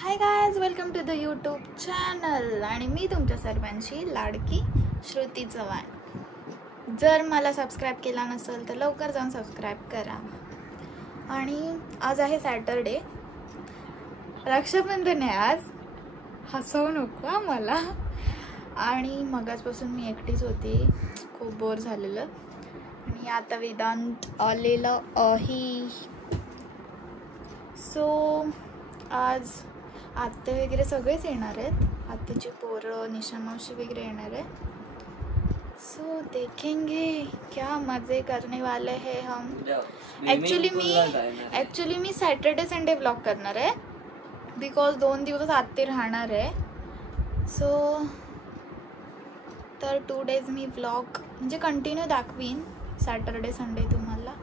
High guys, welcome to the YouTube channel. आणि मी तुमच्या सर्वांची लाडकी श्रुती चव्हाण. जर मला सबस्क्राईब केला नसेल तर लवकर जाऊन सबस्क्राईब करा. आणि आज आहे सॅटरडे, रक्षाबंधन आहे आज. हसवू नको मला. आणि मगाचपासून मी एकटीच होती, खूप बोर झालेलं. आणि आता वेदांत आलेलं आहे. सो आज आत्ते वगैरे सगळेच येणार आहेत. आत्तेची पोरं, निशा मावशी वगैरे येणार आहे. सो देखेंगे क्या मज़े करने वाले हैं हम. ॲक्च्युली मी सॅटर्डे संडे व्लॉग करणार आहे, बिकॉज 2 दिवस आत्ते राहणार आहे. सो तर 2 डेज मी व्लॉग म्हणजे कंटिन्यू दाखवीन सॅटर्डे संडे तुम्हाला.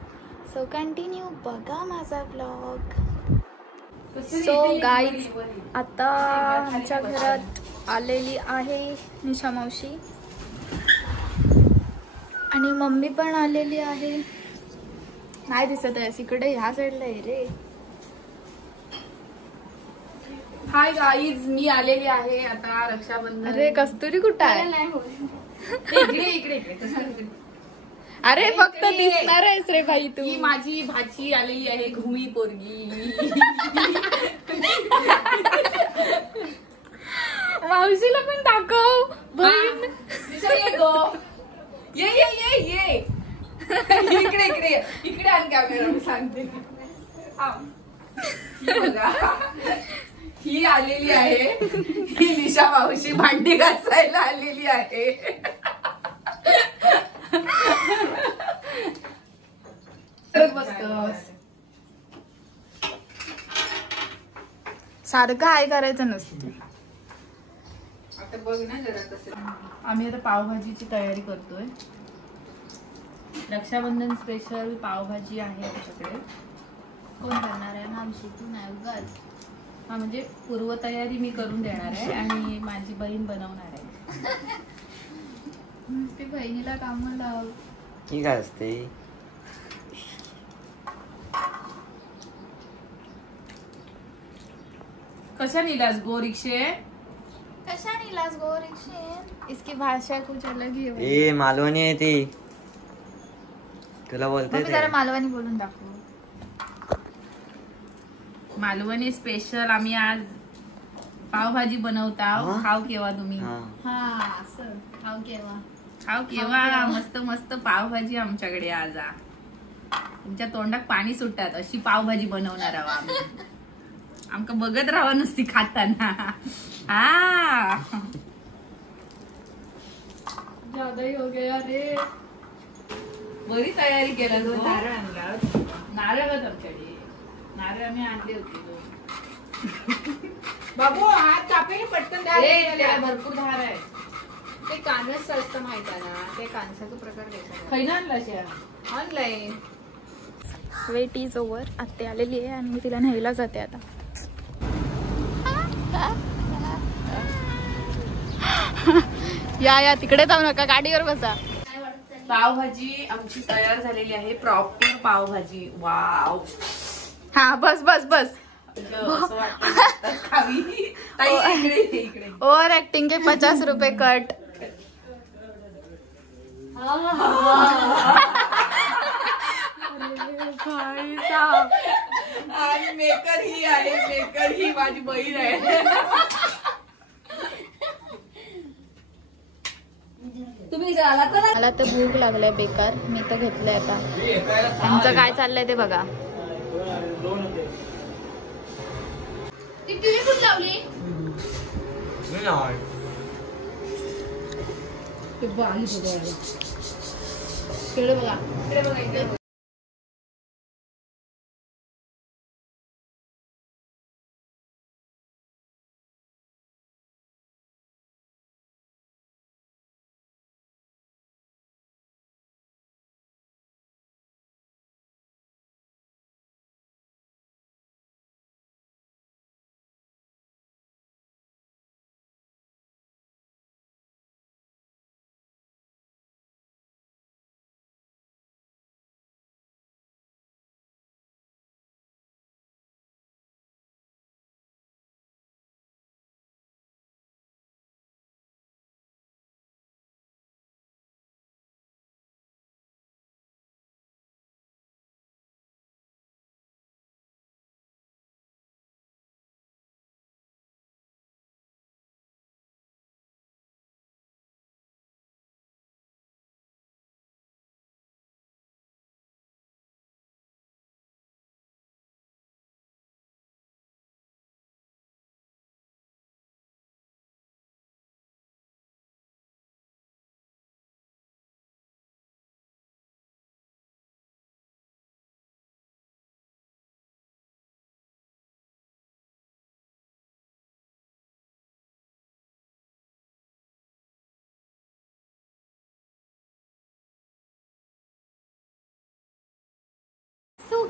सो कंटिन्यू बघा माझा व्लॉग. सो गाईज, आता आमच्या घरात आलेली आहे निशा मावशी आणि मम्मी पण आलेली आहे. नाही दिसत आहे इकडे, ह्या साईडला आहे रे. हाय गाईज, मी आलेली आहे आता रक्षाबंधन. अरे कस्तुरी कुठं आहे? इकडे इकडे इकडे. अरे फक्त दिसणार आहेस रे भाई तू. ही माझी भाची आलेली आहे, घुमी पोरगी. मावशीला पण दाखव. ये ये ये ये इकडे इकडे इकडे आण कॅमेरा, मी सांगते. ही आलेली आहे, ही निशा मावशी भांडी घासायला आलेली आहे. सारखं आहे करायचं नसतं. आता बघ ना जरा कसं. आम्ही आता पावभाजीची तयारी करतोय. रक्षाबंधन स्पेशल पावभाजी आहे आमच्याकडे. कोण करणार आहे? मावशी. तू नाही उगाच. हा म्हणजे पूर्वतयारी मी करून देणार आहे आणि माझी बहीण बनवणार आहे. ती बहिणीला कामाला लाव. ही काय असते? कशा निलास गो रिक्षे? कशा नीलास गो रिक्षे? इसकी भाषा कुछ अलग ही है. ए मालवणी आहे ती, तुला बोलते मग जरा मालवणी बोलून दाखव. मालवणी स्पेशल आम्ही आज पावभाजी बनवताव. खाव केव्हा तुम्ही? हा सर, खाऊ केव्हा? खाव केव्हा? मस्त मस्त पावभाजी आमच्याकडे आज. तुमच्या तोंडात पाणी सुटतात अशी पावभाजी बनवणार आहोत आम्ही. आमका बघत राहावं नुसती खाताना. हा ज्यादा ही हो गया रे. बरी तयारी केला. नारळ आणला. नारळच आमच्याकडे. नारळ आम्ही आणले होते. बाबू हात कापेल पटकन. भरपूर धार आहे. ते कानच असतं माहित आहे ना, ते कानसाचा प्रकार घ्यायचा. खैना आणला ऑनलाईन. Wait is over. आत्ते आलेली आहे आणि मी तिला न्यायला जाते आता. या तिकडे जाऊ नका, गाडीवर बसा. पावभाजी आमची तयार झालेली आहे. प्रॉपर पावभाजी. वाव. हा बस बस बस. असं वाटतं खावी. इकडे ओव्हर ऍक्टिंग के 50 रुपये कट. भाई साहब. आणि मेकर ही आहे. मेकर ही माझी बहीण आहे. तुम्ही मला तर भूक लागलाय बेकार. मी तर घेतलंय आता. आमचं काय चाललंय ते बघा. टीव्ही कुठे लावली? इकडे बघा.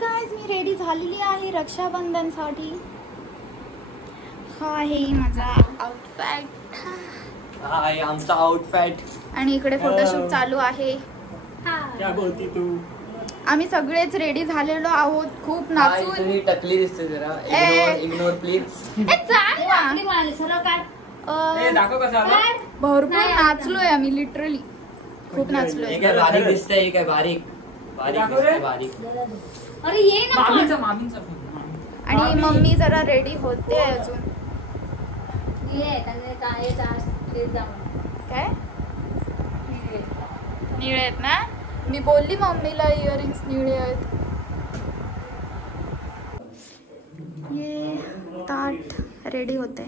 गाइस मी रेडी झालेली आहे रक्षाबंधनसाठी. हा आहे माझा आउटफिट. हाय आमचा आउटफिट. आणि इकडे फोटोशूट चालू आहे. क्या बोलती तू? आम्ही सगळेच रेडी झालेलो आहोत. खूप नाचून. तुम्ही टकली दिसते जरा. Ignore please. दाखव कसं आलं. भरपूर नाचलोय आम्ही लिटरली. खूप नाचलोय. हे काय बारीक दिसतंय. हे काय बारीक दिसतंय बारीक. अरे ये ना. मामींचा आणि मम्मी जरा रेडी होते अजून. काय निळे आहेत ना. मी बोलली मम्मीला इयरिंग्स निळे आहेत. ये ताट रेडी होते.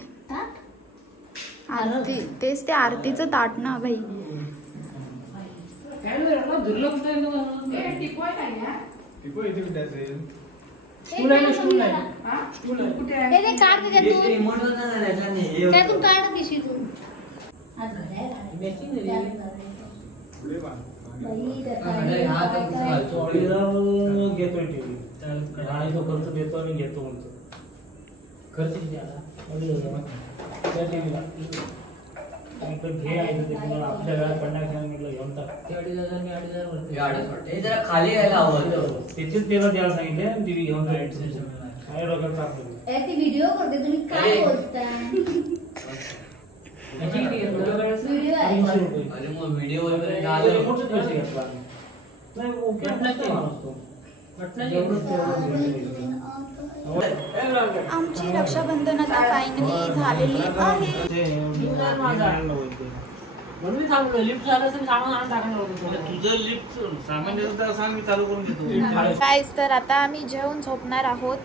आरती तेच ते आरतीचं ताट ना भाई. खर्च देतो आणि घेतो म्हणतो. खर्च किती आला त्या टीव्हीला घे आहे आपल्या घरात पडणार म्हटलं घेऊन टाक. 2,500 जरा खाली यायला हवं. त्याचेच त्याला द्यायला सांगितले टीव्ही घेऊन काय डोक्यात टाकलं. व्हिडिओ करते तुम्ही काय बोलता. अरे मग व्हिडिओ वगैरे झालं. मोठे पैसे घेतला नाही. ओके आमची रक्षाबंधन आता फायनली झालेली आहे. गाईस तर आता आम्ही जेवून झोपणार आहोत.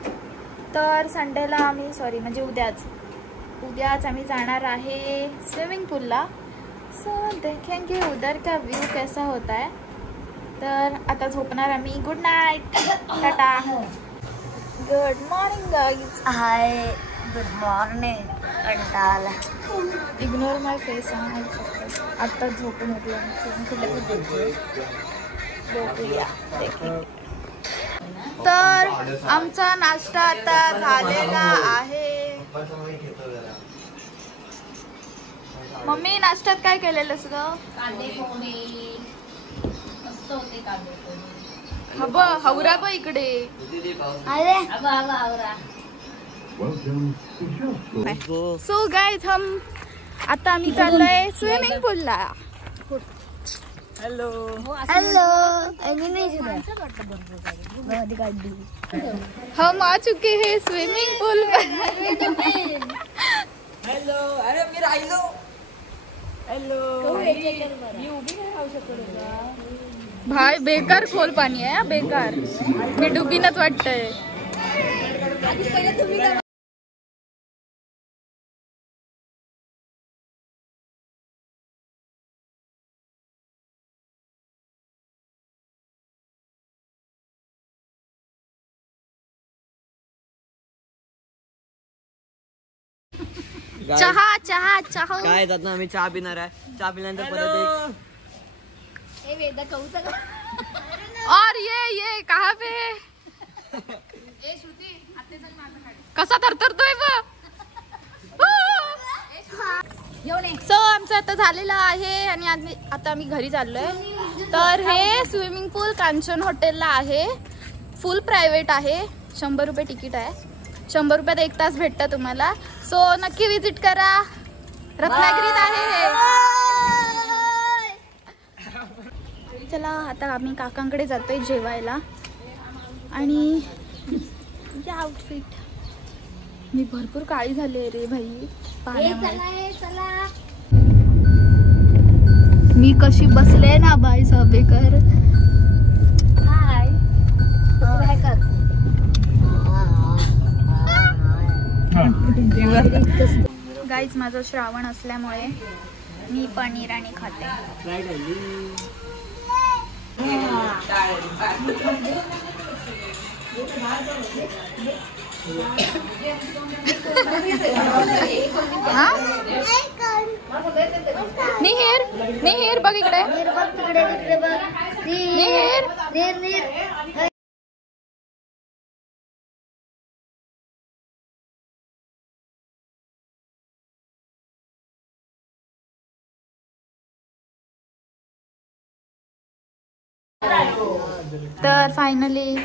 तर संडेला आम्ही म्हणजे उद्याच आम्ही जाणार आहे स्विमिंग पूलला. सो देखेंगे उधर का व्यू कैसा होता है. तर आता झोपणार आम्ही. Good night. Tata. Good morning guys. Hi good morning. कंटाळा. इग्नोर माय फेस. आता झोपून उठलो. तर आमचा नाश्ता आता झालेला आहे. मम्मी नाश्त्यात काय केलेलंस ग. कांदे पोहे मस्त होते. कांदे पोहे हब हवरा ब इकडे. अरे आवरा. सो गाइज आता आम्ही चाललोय स्विमिंग पूलला. हॅलो. हम आ चुके हैं स्विमिंग पूल में. हॅलो. अरे मी राहिलो. हॅलो. भाई बेकार खोल पाणी आहे. बेकार. मी डुबीनच वाटतंय. चहा काय जात ना आम्ही चहा पिणार आहे. चहा पिल्यानंतर परत और ये कहाँ पे. कसा थरथरतोय बघ. सो आमचं आता झालेलं आहे आणि आता आम्ही घरी चाललोय. तर हे स्विमिंग पूल कांचन हॉटेलला आहे. फुल प्रायव्हेट आहे. 100 रुपये तिकीट आहे. 100 रुपयात 1 तास भेटतं तुम्हाला. सो नक्की विजिट करा. रत्नागिरीत आहे. चला आता आम्ही काकांकडे जातोय जेवायला. आणि या आउटफिट मी भरपूर काळी झाली आहे रे भाई पाण्यामुळे. मी कशी बसले ना बाई बेकार. गाईज माझं श्रावण असल्यामुळे मी पनीर आणि खाते. निहीर बघ इकडे. निहीर तर फाइनली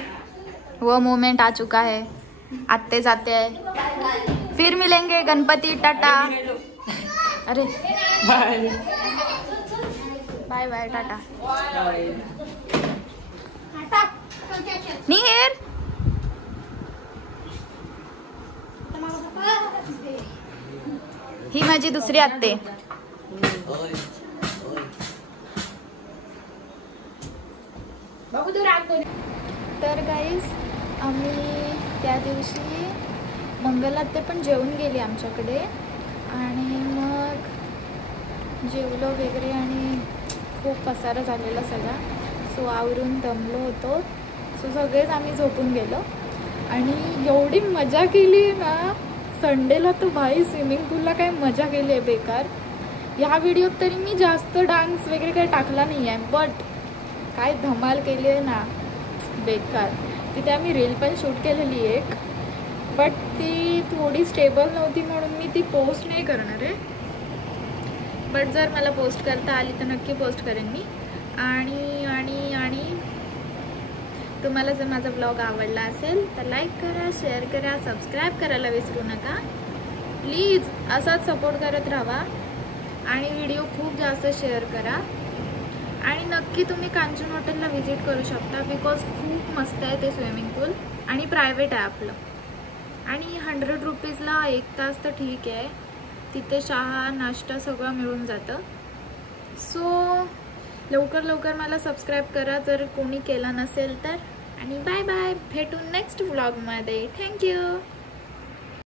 वो मोमेंट आ चुका है, आते जाते हैं, फिर मिलेंगे गणपति, टाटा। अरे बाय बाय बाय, टाटा। निहिर ही माझी दुसरी आत्ते। तर गाईज आम्ही त्या दिवशी मंगलात्ते पण जेवून गेली आमच्याकडे आणि मग जेवलो वगैरे आणि खूप पसारा झालेला सगळा, सो आवरून दमलो होतो, सो सगळेच आम्ही झोपून गेलो आणि एवढी मजा केली ना संडेला, तर भाई स्विमिंग पूलला काय मजा केली आहे बेकार। ह्या व्हिडिओत तरी मी जास्त डान्स वगैरे काही टाकला नाही आहे, बट काय धमाल केली आहे ना बेकार। तिथे आम्ही रील पण शूट केलेली एक, बट ती थोडी स्टेबल नव्हती म्हणून मी ती पोस्ट नाही करणार आहे, बट जर मला पोस्ट करता आली तर नक्की पोस्ट करेन मी। आणि आणि आणि तुम्हाला जर माझा ब्लॉग आवडला असेल तर लाईक करा, शेअर करा, सबस्क्राईब करायला विसरू नका प्लीज। असाच सपोर्ट करत राहा आणि व्हिडिओ खूप जास्त शेअर करा आणि नक्की तुम्ही कांचन हॉटेलला व्हिजिट करू शकता, बिकॉज खूप मस्त आहे ते स्विमिंग पूल आणि प्रायव्हेट आहे आपलं, आणि 100 रुपीजला 1 तास तर ठीक आहे, तिथे चहा नाश्ता सगळं मिळून जातं। सो लवकर लवकर मला सबस्क्राईब करा जर कोणी केला नसेल तर, आणि बाय बाय, भेटू नेक्स्ट व्लॉगमध्ये। थँक्यू।